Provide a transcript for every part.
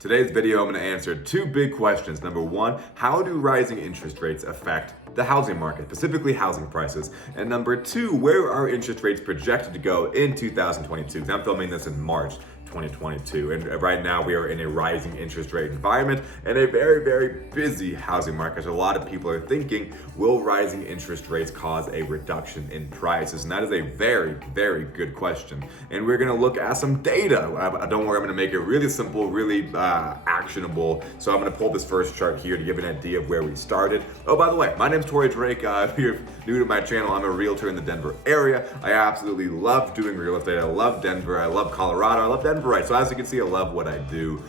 Today's video, I'm going to answer two big questions. Number one, how do rising interest rates affect the housing market, specifically housing prices? And number two, where are interest rates projected to go in 2022? I'm filming this in March 2022, and right now we are in a rising interest rate environment and a very, very busy housing market. A lot of people are thinking, will rising interest rates cause a reduction in prices? And that is a very, very good question. And we're gonna look at some data. Don't worry, I'm gonna make it really simple, really actionable. So I'm gonna pull this first chart here to give an idea of where we started. Oh, by the way, my name's Torrey Drake. If you're new to my channel, I'm a realtor in the Denver area. I absolutely love doing real estate. I love Denver. I love Colorado. I love Denver. Right, so as you can see, I love what I do.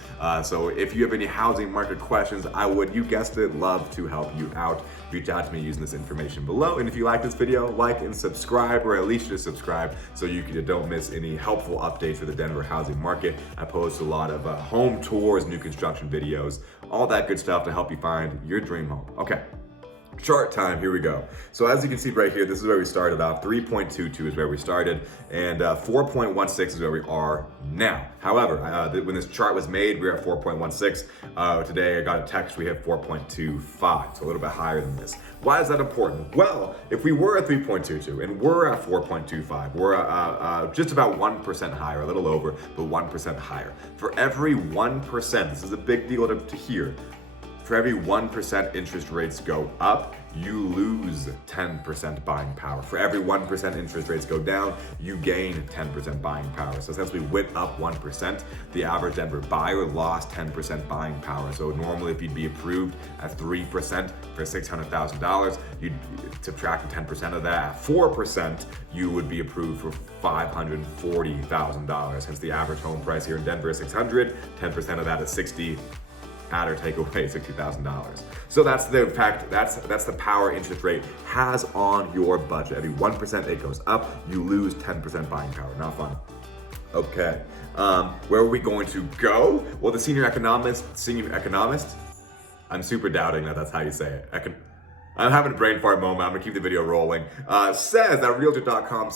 So if you have any housing market questions, I would, you guessed it, love to help you out. Reach out to me using this information below. And if you like this video, like and subscribe, or at least just subscribe so you don't miss any helpful updates for the Denver housing market. I post a lot of home tours, new construction videos, all that good stuff to help you find your dream home. Okay. Chart time, here we go. So as you can see right here, this is where we started off. 3.22 is where we started, and 4.16 is where we are now. However, when this chart was made, we were at 4.16. Today I got a text, we have 4.25, so a little bit higher than this. Why is that important? Well, if we were at 3.22 and we're at 4.25, we're just about 1% higher, a little over, but 1% higher. For every 1%, this is a big deal to hear, for every 1% interest rates go up, you lose 10% buying power. For every 1% interest rates go down, you gain 10% buying power. So since we went up 1%, the average Denver buyer lost 10% buying power. So normally if you'd be approved at 3% for $600,000, you'd subtract 10% of that. At 4%, you would be approved for $540,000. Since the average home price here in Denver is $600,000, 10% of that is $60,000. Add or take away $60,000. So that's the fact, that's the power interest rate has on your budget. Every 1% it goes up, you lose 10% buying power. Not fun. Okay, where are we going to go? Well, the senior economist, I'm super doubting that that's how you say it. I'm having a brain fart moment. I'm gonna keep the video rolling. Says that Realtor.com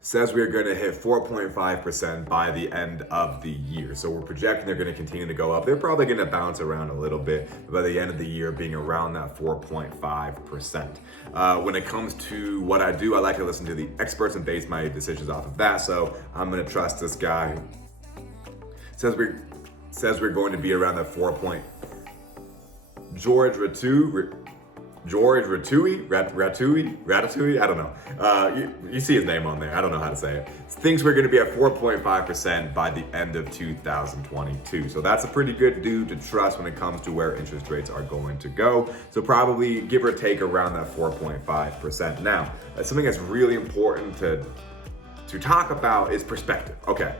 says we're going to hit 4.5% by the end of the year. So we're projecting they're going to continue to go up. They're probably going to bounce around a little bit, but by the end of the year being around that 4.5%. When it comes to what I do, I like to listen to the experts and base my decisions off of that. So I'm going to trust this guy. Says we're going to be around that 4. George Ratatouille, I don't know. You see his name on there, I don't know how to say it. Thinks we're gonna be at 4.5% by the end of 2022. So that's a pretty good dude to trust when it comes to where interest rates are going to go. So probably give or take around that 4.5%. Now, something that's really important to talk about is perspective. Okay.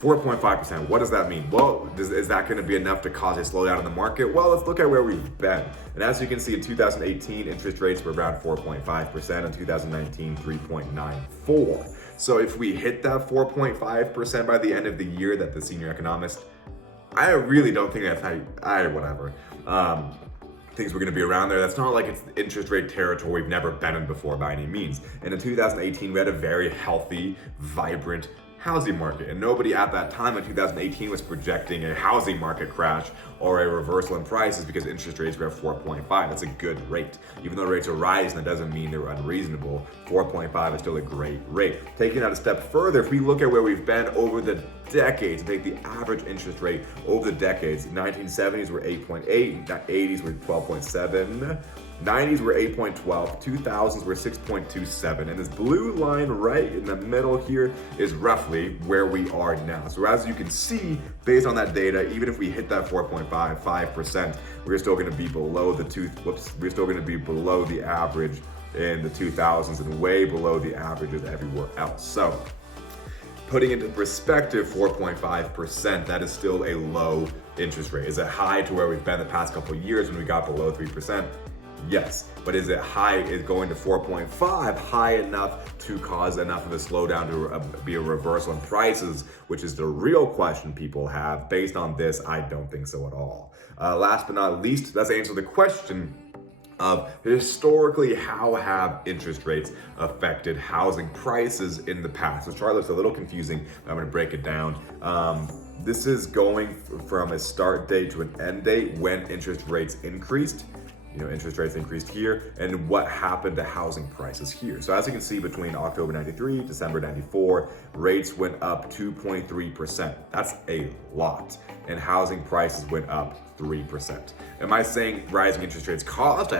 4.5%, what does that mean? Well, is that going to be enough to cause a slowdown in the market? Well, let's look at where we've been. And as you can see, in 2018, interest rates were around 4.5%, in 2019, 3.94. So if we hit that 4.5% by the end of the year that the senior economist, I really don't think that's how whatever. Things we're going to be around there. That's not like it's interest rate territory we've never been in before by any means. And in 2018, we had a very healthy, vibrant housing market, and nobody at that time in 2018 was projecting a housing market crash or a reversal in prices because interest rates were at 4.5. That's a good rate. Even though rates are rising, that doesn't mean they're unreasonable. 4.5 is still a great rate. Taking that a step further, if we look at where we've been over the decades, take the average interest rate over the decades, 1970s were 8.8, 80s were 12.7, 90s were 8.12, 2000s were 6.27, and this blue line right in the middle here is roughly where we are now. So as you can see, based on that data, even if we hit that 4.5%, we're still going to be below the average in the 2000s and way below the averages everywhere else. So putting into perspective, 4.5%, that is still a low interest rate. Is it high to where we've been the past couple of years when we got below 3%? Yes, but is it high? Is going to 4.5 high enough to cause enough of a slowdown to be a reversal in prices, which is the real question people have. Based on this, I don't think so at all. Last but not least, let's answer the question of historically, how have interest rates affected housing prices in the past? This chart looks a little confusing, but I'm going to break it down. This is going from a start date to an end date when interest rates increased. Interest rates increased here, and what happened to housing prices here. So as you can see, between October 93, December 94, rates went up 2.3%. That's a lot. And housing prices went up 3%. Am I saying rising interest rates caused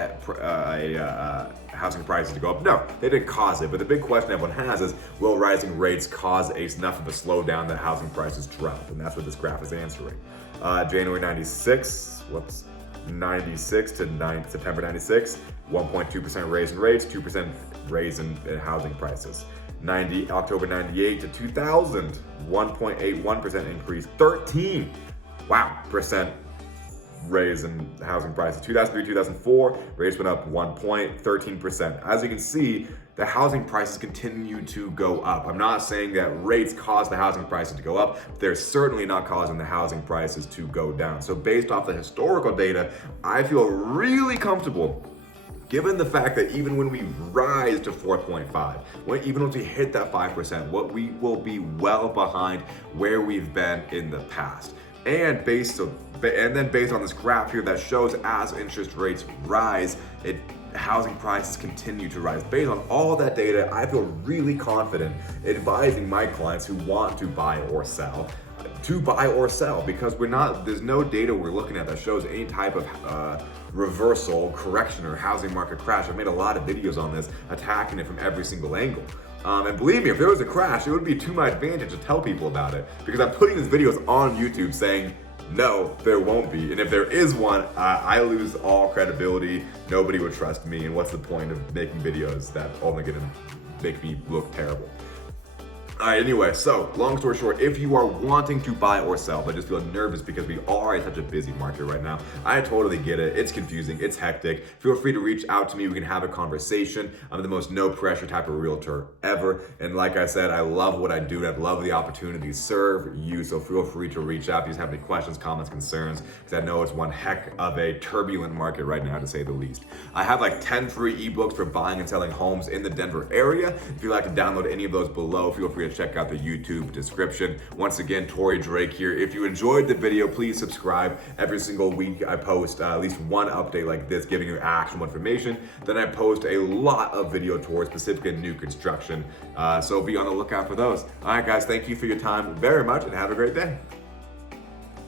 housing prices to go up? No, they didn't cause it. But the big question everyone has is, will rising rates cause enough of a slowdown that housing prices drop? And that's what this graph is answering. January 96, 96 to September 96, 1.2% raise in rates, 2% raise in housing prices. October 98 to 2000, 1.81% increase, 13% raise in housing prices. 2003, 2004, rates went up 13%. As you can see, the housing prices continue to go up. I'm not saying that rates cause the housing prices to go up. They're certainly not causing the housing prices to go down. So based off the historical data, I feel really comfortable, given the fact that even when we rise to 4.5, even once we hit that 5%, we will be well behind where we've been in the past. And then based on this graph here that shows as interest rates rise, housing prices continue to rise. Based on all that data, I feel really confident advising my clients who want to buy or sell because there's no data we're looking at that shows any type of reversal, correction, or housing market crash. I've made a lot of videos on this, attacking it from every single angle. And believe me, if there was a crash, it would be to my advantage to tell people about it, because I'm putting these videos on YouTube saying, no, there won't be. And if there is one, I lose all credibility. Nobody would trust me. And what's the point of making videos that only gonna make me look terrible? All right, anyway, so long story short, if you are wanting to buy or sell but just feel nervous because we are in such a busy market right now, I totally get it. It's confusing, it's hectic. Feel free to reach out to me. We can have a conversation. I'm the most no pressure type of realtor ever. And like I said, I love what I do and I love the opportunity to serve you. So feel free to reach out if you have any questions, comments, concerns, because I know it's one heck of a turbulent market right now, to say the least. I have like 10 free ebooks for buying and selling homes in the Denver area. If you'd like to download any of those below, feel free to check out the YouTube description. Once again, Torrey Drake here. If you enjoyed the video, please subscribe. Every single week I post at least one update like this, giving you actionable information. Then I post a lot of video tours, specifically in new construction. So be on the lookout for those. All right, guys, thank you for your time very much and have a great day.